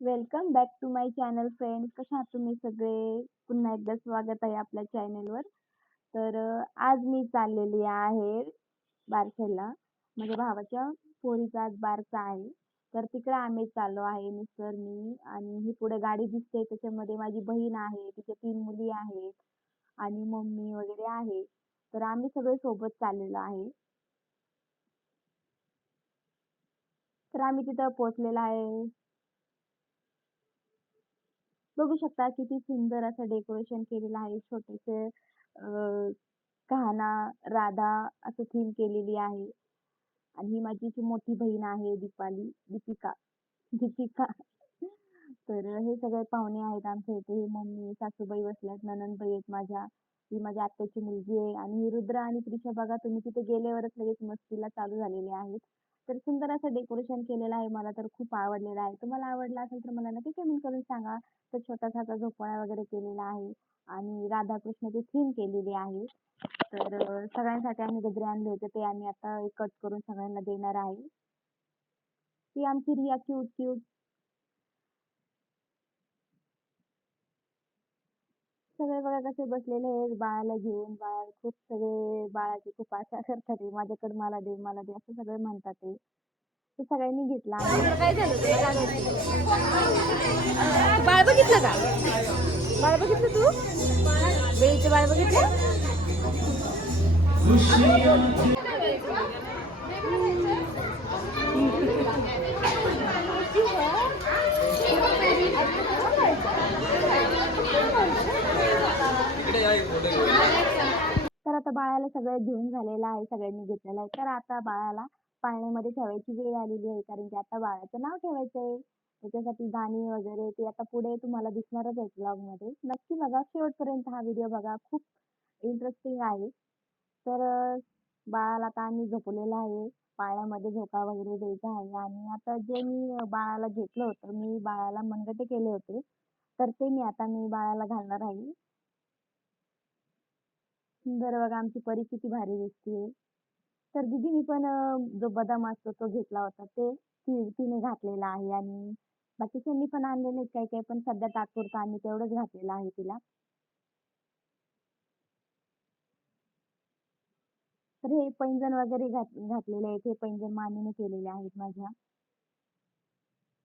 Welcome back to my channel friend कशा आहात तुम्ही सगळे? पुन्हा एकदा स्वागत आहे आपल्या चॅनलवर तर आज मी चाललेली आहे बारशाला माझ्या भावाच्या पोरीचा आज बारसा आहे. तर तिकडे आम्ही चाललो आहे मिस्टर मी. आणि ही पुढे गाडी दिसते त्याच्यामध्ये माझी बहीण आहे. तिच्या तीन मुली आहेत. आणि मम्मी वगैरे आहे. तर आम्ही सगळे सोबत चाललेलो आहे. तर आम्ही तिथं पोहोचलेलो आहे. बघू शकता किती सुंदर असं डेकोरेशन केलेलं आहे. छोटेसे अं, कान्हा राधा असं थीम केलेली आहे. आणि ही माझी जी मोठी बहीण आहे दीपाली दीपिका दीपिका. तर हे सगळे पाहुणे आहेत आमच्या इथे. ही मम्मी सासूबाई बसल्यात ननंदबाई आहेत माझ्या. ही माझ्या आत्याची मुलगी आहे. आणि रुद्र आणि त्रिशा बघा तुम्ही तिथे गेल्यावरच लगेच मस्तीला चालू झालेले आहेत. तर सुंदर असं डेकोरेशन केलेलं आहे मला तर खूप आवडलेलं आहे. तुम्हाला आवडलं असेल तर मला नक्की कमेंट करून सांगा. तर छोटासा असा झोपाळा वगैरे केलेला आहे आणि राधाकृष्णाची थीम केलेली आहे. तर सगळ्यांसाठी आम्ही गजरे आणले होते. ते आम्ही आता कट करून सगळ्यांना देणार आहे. ती आमची रिया क्यूट क्यूट सगळे बघा कसे बसलेले आहेत बाळाला घेऊन बाळ खूप सगळे बाळाची खूप आशा करतात आहे माझ्याकडे मला दे मला दे असं सगळे म्हणतात ते ते सगळ्यांनी घेतला आहे काय झालं तुला? बाळ बघितलं का? बाळ बघितलं तू? बेळीचं बाळ बघितलं? तर आता बाळाला सगळं घेऊन झालेलं आहे सगळ्यांनी घेतलेलं आहे. तर आता बाळाला पाळण्यामध्ये ठेवायची वेळ आलेली आहे कारण की आता बाळाचं नाव ठेवायचं आहे. त्याच्यासाठी गाणी वगैरे ते आता पुढे तुम्हाला दिसणारच आहे ब्लॉगमध्ये नक्की बघा शेवटपर्यंत हा व्हिडिओ बघा. खूप इंटरेस्टिंग आहे. तर बाळाला आता आम्ही झोपलेला आहे. पाळण्यामध्ये झोका वगैरे द्यायचा आहे. आणि आता जे मी बाळाला घेतलं होतं मी बाळाला मनगटे केले होते. तर ते मी आता मी बाळाला घालणार आहे. सुंदर बघा आमची परी किती भारी दिसतीये तर दीदीने पण अं, जो बदाम असतो तो घेतला होता. ते ती तिने घातलेला आहे आणि बाकीच्यांनी पण आणलेले आहेत काही काही पण सध्या तात्पुरता आम्ही तेवढंच घातलेलं आहे तिला. तर हे पैंजण वगैरे घात घातलेले आहेत. हे पैंजण मामीने केलेले आहेत माझ्या.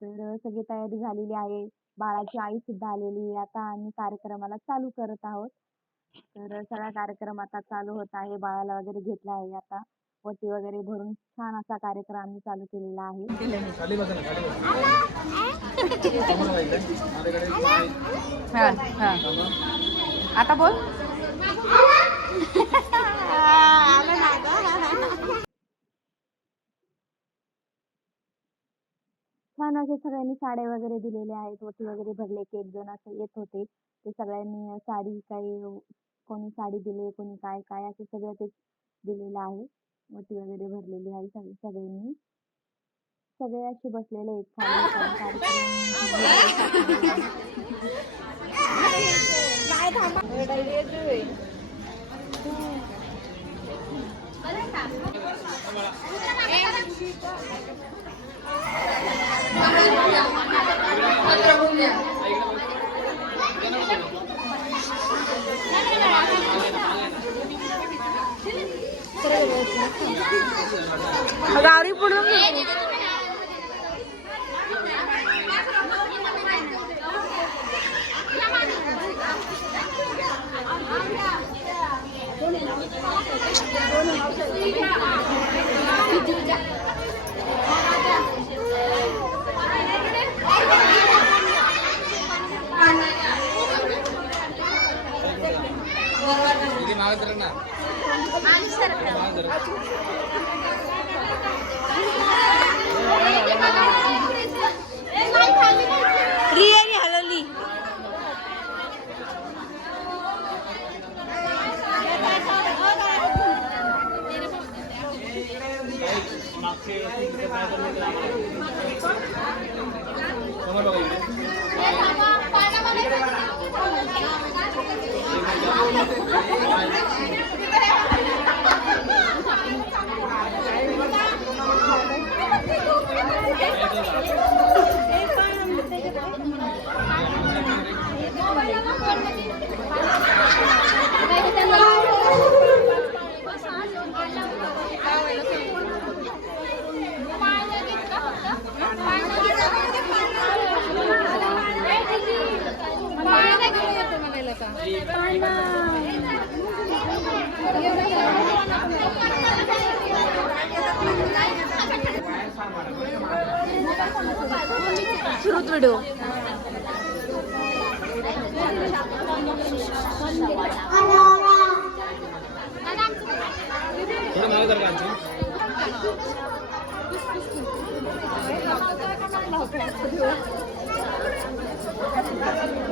तर सगळी तयारी झालेली आहे. बाळाची आई सुद्धा आलेली आहे. आता आम्ही कार्यक्रमाला चालू करत आहोत. तर सगळा कार्यक्रम आता चालू होत आहे. बाळाला वगैरे घेतला आहे आता. वटी वगैरे भरून छान असा कार्यक्रम आम्ही चालू केलेला आहे. हा हा. आता बोल. छान असे सगळ्यांनी साड्या वगैरे दिलेल्या आहेत वटी वगैरे भरले एक जण असं येत होते. ते सगळ्यांनी साडी काही कोणी साडी दिली कोणी काय काय असं सगळं ते दिलेलं आहे. वटी वगैरे भरलेली आहे सगळी सगळ्यांनी. सगळे असे बसलेले आहेत छान छान कार्यक्रम गावरी पुढून रियाने हलवली. Bye. Bye. हे पण श्रुत व्हिडिओ थोडं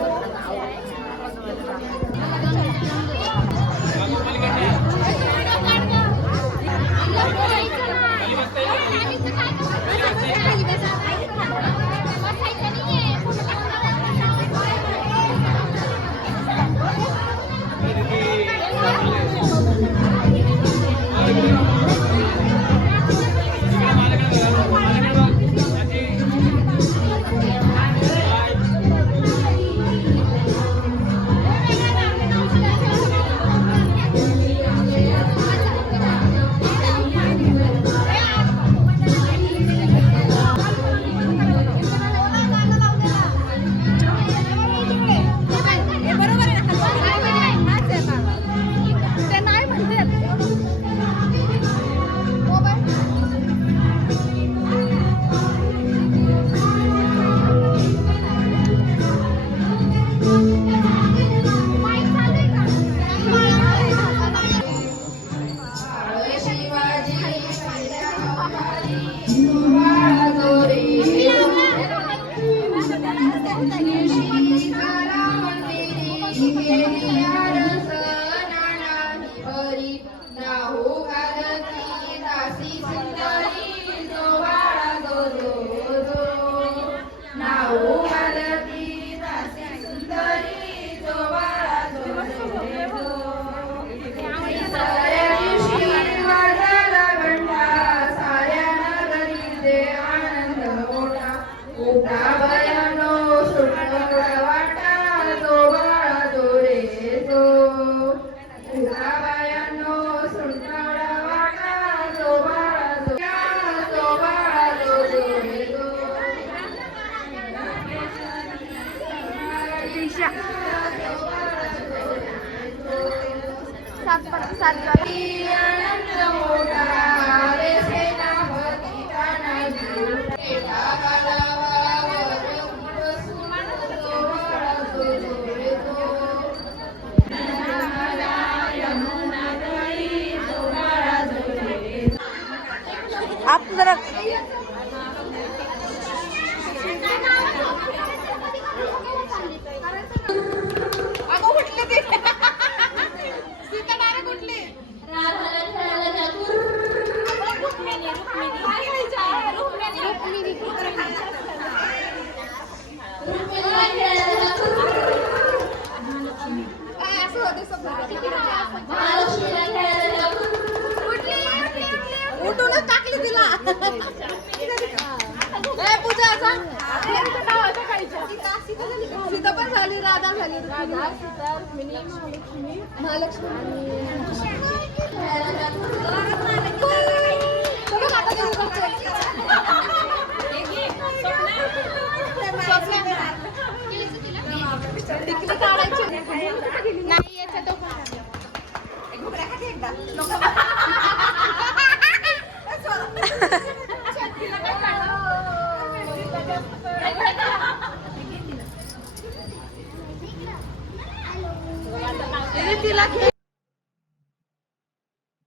जरा आणखी. आप जरा उठूनच टाकली तिला ए, पूजा असा सीता पण झाली राधा झाली महालक्ष्मी नाही तिला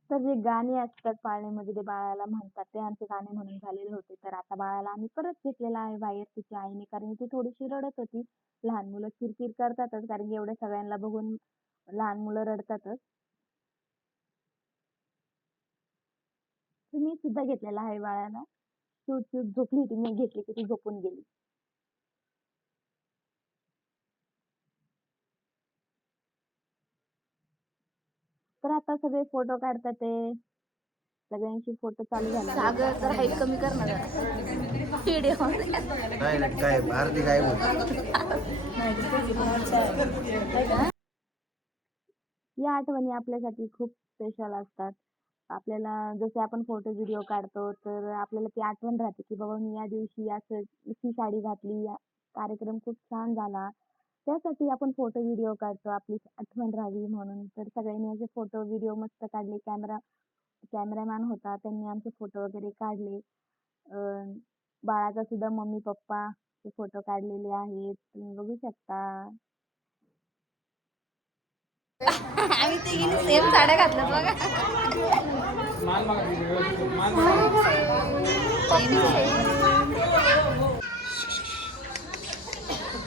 तर जे गाणी असतात पाळण्यामध्ये ते बाळाला म्हणतात ते आमचे गाणे म्हणून झालेले होते. तर आता बाळाला आम्ही परत घेतलेलं आहे बाहेर तिच्या आईने कारण ती थोडीशी रडत होती. लहान मुलं किरकिर करतातच कारण की एवढ्या सगळ्यांना बघून लहान मुलं रडतातच. तर मी सुद्धा घेतलेला आहे बाळाला. चूप चूप झोपली होती. मी घेतली की ती झोपून गेली. तर आता सगळे फोटो काढतात ते. सगळ्यांची फोटो चालू झाले. सागर जर हाईट कमी कर ना जरा नाही नाही काय भारती काय बोल या आठवणी आपल्यासाठी खूप स्पेशल असतात. आपल्याला जसे आपण फोटो व्हिडिओ काढतो तर आपल्याला ती आठवण राहते की बाबा मी या दिवशी असं ही साडी घातली. या कार्यक्रम खूप छान झाला. त्यासाठी आपण फोटो व्हिडिओ काढतो आपली आठवण राहावी म्हणून. तर सगळ्यांनी असे फोटो व्हिडिओ मस्त काढले. कॅमेरा कॅमेरामॅन होता. त्यांनी आमचे फोटो वगैरे काढले. अं, बाळाचा सुद्धा मम्मी पप्पा ते फोटो काढलेले आहेत. तुम्ही बघू शकता. आम्ही तिघींनी सेम साड्या घातल्या बघा. मान बघा तिथे व्यवस्थित. मान बघा.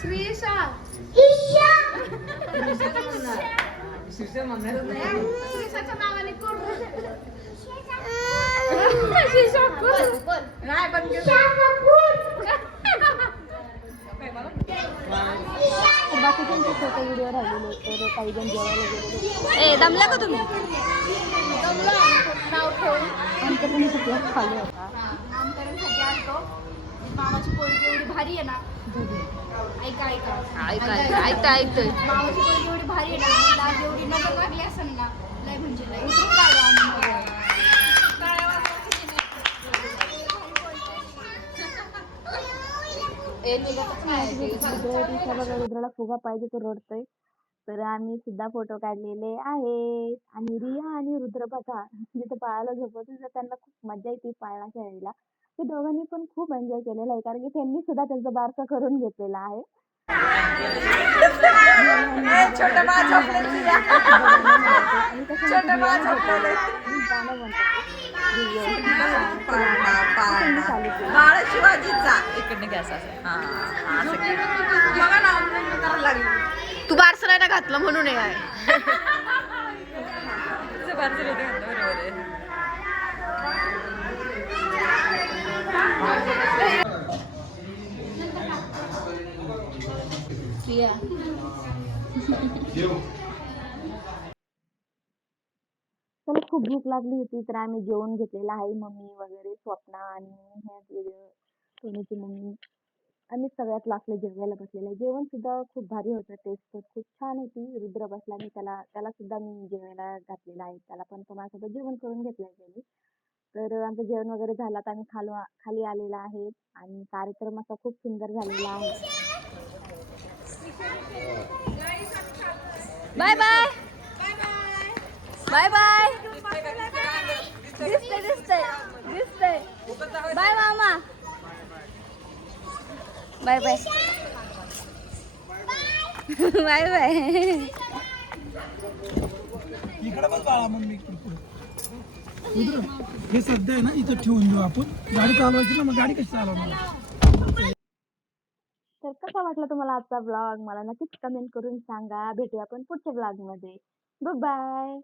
नावाकडे बघा छोटी प्रिया माईकवर बोलते. तिला माईकवर बोलायला खूप आवडतं तर बाकीच्यांचे छोटे व्हिडिओ राहिलेले तर काही जण जेवायला गेलेले ए दमला का तुम्ही आमचं पण सुट्या खाली होता नामकरणसाठी आलतो मामाची पोरगी एवढी भारी आहे ना? ऐका ऐका. ऐका ऐकता ऐकतोय मामाची पोरगी एवढी भारी आहे ना? मला आज एवढी नजर लागली असेल ना लय म्हणजे लय. उतरून काढू आम्ही मग. तिच्या बघा रुद्राला फुगा पाहिजे तो रडतोय. तर आम्ही सुद्धा फोटो काढलेले आहेत. आणि रिया आणि रुद्र बघा जिथं पाळायला झोपत होते, त्यांना खूप मजा येते पाळणा खेळायला. ते दोघांनी पण खूप एन्जॉय केलेला आहे कारण की त्यांनी सुद्धा त्यांचा बारसा करून घेतलेला आहे. हा, हा. तू बारसं नाही ना घातलं म्हणून आहे बारसं चला खूप भूक लागली होती तर आम्ही जेवण घेतलेलं आहे मम्मी वगैरे स्वप्ना आणि ह्या सोनीची मम्मी. आम्ही सगळ्यात लास्टला जेवायला बसलेलं आहे. जेवण सुद्धा खूप भारी होतं टेस्ट खूप छान होती. रुद्र बसला मी त्याला त्याला सुद्धा मी जेवायला घातलेला आहे. त्याला पण तो माझ्यासोबत जेवण करून घेतलं आहे तर आमचं जेवण वगैरे झालं. आता आम्ही खालो खाली आलेलो आहे आणि कार्यक्रम असा खूप सुंदर झालेला आहे. Bye bye. Bye bye. दिसतंय दिसतंय दिसतंय. बाय मामा. Bye bye. Bye bye. मित्र हे सध्या आहे ना इथं ठेवून देऊ आपण. गाडी चालवायची ना मग गाडी कशी चालवणार? तर कसा वाटला तुम्हाला आजचा ब्लॉग मला नक्कीच कमेंट करून सांगा. भेटूया आपण पुढच्या ब्लॉगमध्ये. Good bye